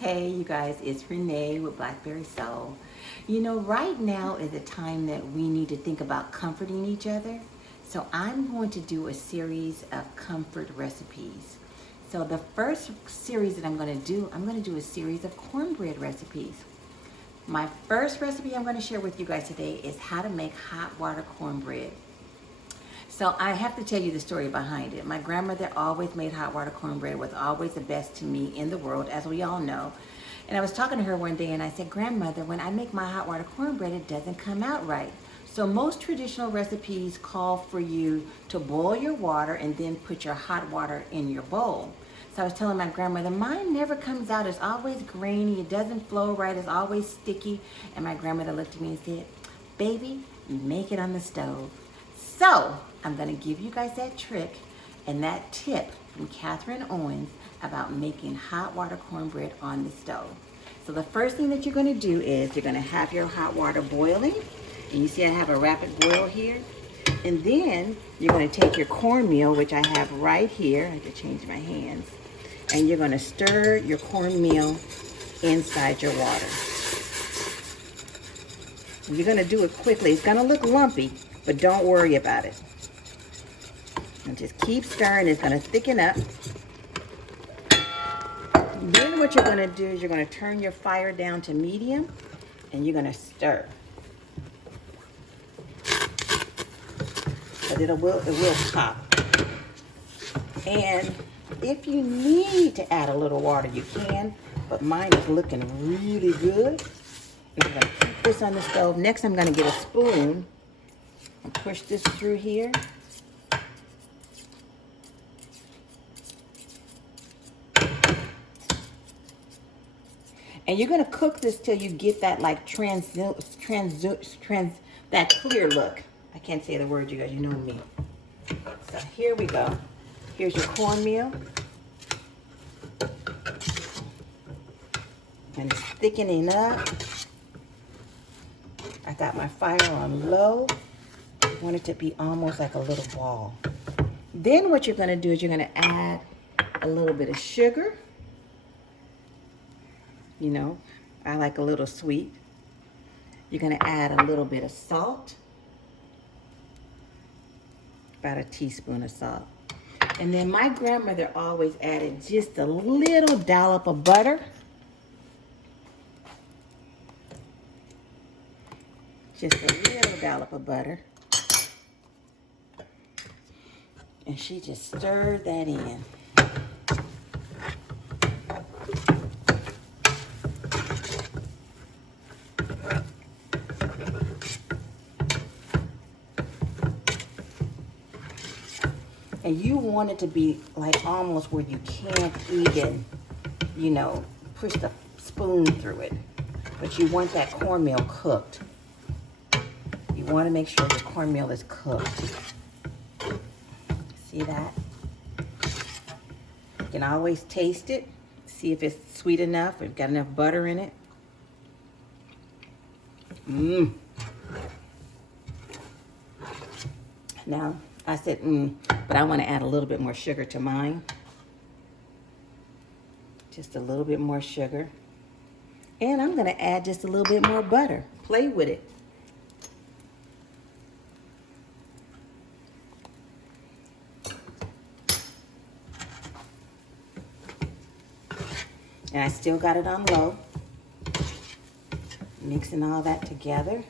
Hey, you guys, it's Renee with Blackberry Soul. You know, right now is a time that we need to think about comforting each other. So I'm going to do a series of comfort recipes. So the first series that I'm going to do a series of cornbread recipes. My first recipe I'm going to share with you guys today is how to make hot water cornbread. So I have to tell you the story behind it. My grandmother always made hot water cornbread, was always the best to me in the world, as we all know. And I was talking to her one day and I said, Grandmother, when I make my hot water cornbread, it doesn't come out right. So most traditional recipes call for you to boil your water and then put your hot water in your bowl. So I was telling my grandmother, mine never comes out. It's always grainy. It doesn't flow right. It's always sticky. And my grandmother looked at me and said, baby, make it on the stove. So I'm going to give you guys that trick and that tip from Catherine Owens about making hot water cornbread on the stove. So the first thing that you're going to do is you're going to have your hot water boiling. And you see I have a rapid boil here. And then you're going to take your cornmeal, which I have right here. I have to change my hands. And you're going to stir your cornmeal inside your water. You're going to do it quickly. It's going to look lumpy, but don't worry about it. And just keep stirring. It's going to thicken up. Then what you're going to do is you're going to turn your fire down to medium and you're going to stir. But it will pop. And if you need to add a little water, you can. But mine is looking really good. I'm going to keep this on the stove. Next, I'm going to get a spoon and push this through here. And you're going to cook this till you get that like that clear look. I can't say the word, you guys, you know me. So here we go. Here's your cornmeal. And it's thickening up. I got my fire on low. I want it to be almost like a little ball. Then what you're going to do is you're going to add a little bit of sugar. You know, I like a little sweet. You're going to add a little bit of salt. About a teaspoon of salt. And then my grandmother always added just a little dollop of butter. Just a little dollop of butter. And she just stirred that in. And you want it to be like almost where you can't even, you know, push the spoon through it. But you want that cornmeal cooked. You want to make sure the cornmeal is cooked. See that? You can always taste it. See if it's sweet enough, if it's got enough butter in it. Now, I said, but I want to add a little bit more sugar to mine. Just a little bit more sugar. And I'm going to add just a little bit more butter. Play with it. And I still got it on low. Mixing all that together.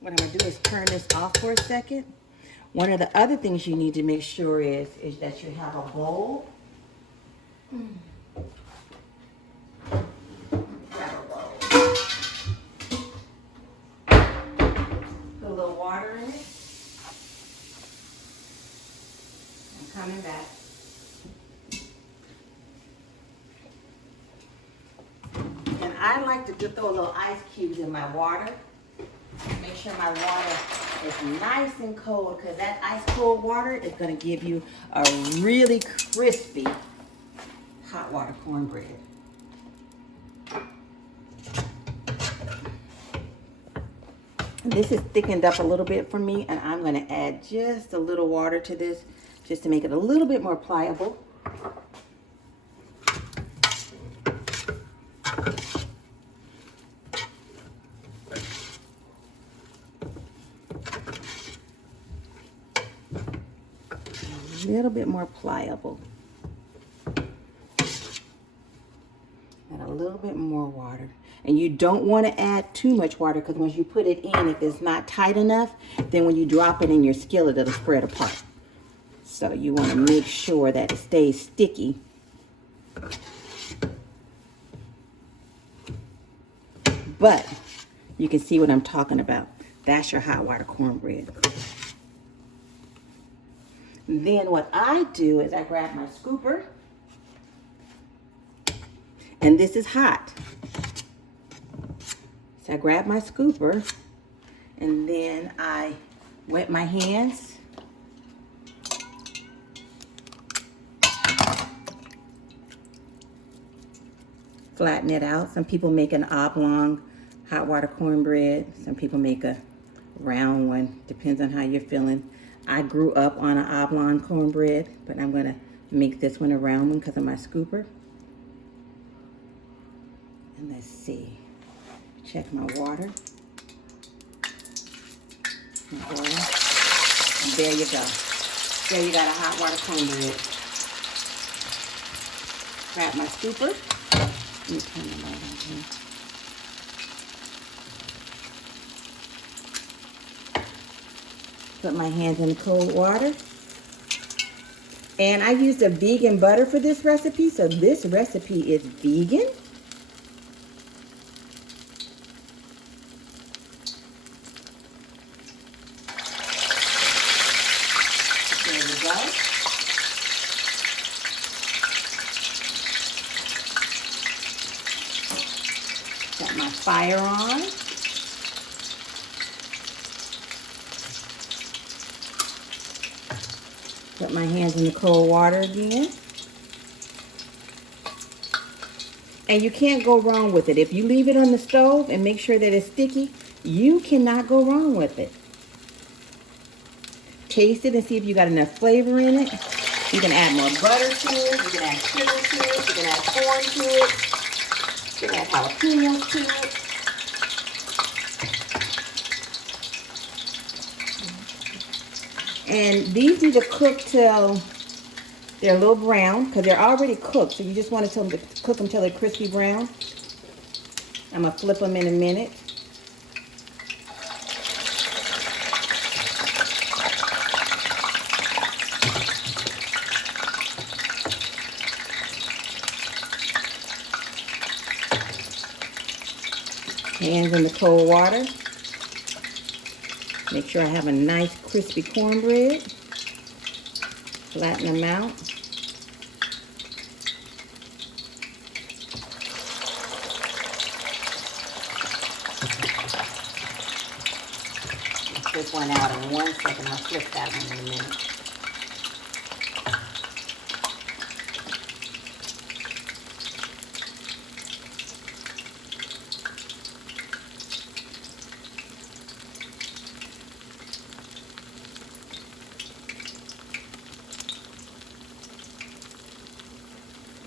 What I'm going to do is turn this off for a second. One of the other things you need to make sure is that you have a bowl. Grab a bowl. Put a little water in it. I'm coming back. And I like to just throw a little ice cubes in my water. Make sure my water is nice and cold because that ice cold water is going to give you a really crispy hot water cornbread. This is thickened up a little bit for me, and I'm going to add just a little water to this just to make it a little bit more pliable. A little bit more pliable. Add a little bit more water. And you don't want to add too much water, because once you put it in, if it's not tight enough, then when you drop it in your skillet, it'll spread apart. So you want to make sure that it stays sticky. But you can see what I'm talking about. That's your hot water cornbread. Then what I do is I grab my scooper. And this is hot. So I grab my scooper and then I wet my hands. Flatten it out. Some people make an oblong hot water cornbread. Some people make a round one. Depends on how you're feeling. I grew up on an oblong cornbread, but I'm going to make this one a round one because of my scooper. And let's see. Check my water. My oil. And there you go. There you got a hot water cornbread. Grab my scooper. Let me turn the light on here. Put my hands in the cold water. And I used a vegan butter for this recipe, so this recipe is vegan. There we go. Got my fire on. Put my hands in the cold water again. And you can't go wrong with it. If you leave it on the stove and make sure that it's sticky, you cannot go wrong with it. Taste it and see if you got enough flavor in it. You can add more butter to it. You can add sugar to it. You can add corn to it. You can add jalapenos to it. And these need to cook till they're a little brown, because they're already cooked. So you just want to cook them till they're crispy brown. I'm going to flip them in a minute. Hands in the cold water. Make sure I have a nice crispy cornbread. Flatten them out. This one out in 1 second. I'll flip that one in a minute.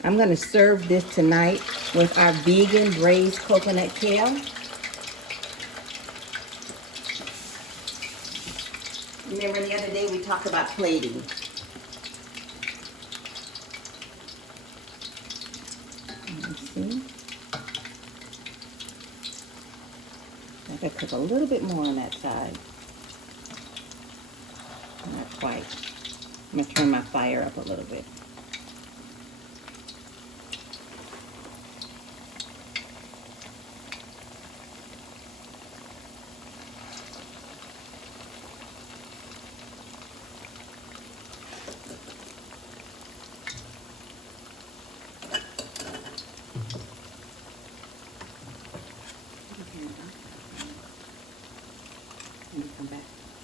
I'm going to serve this tonight with our vegan braised coconut kale. Remember the other day we talked about plating. Let's see. I gotta cook a little bit more on that side. Not quite. I'm going to turn my fire up a little bit.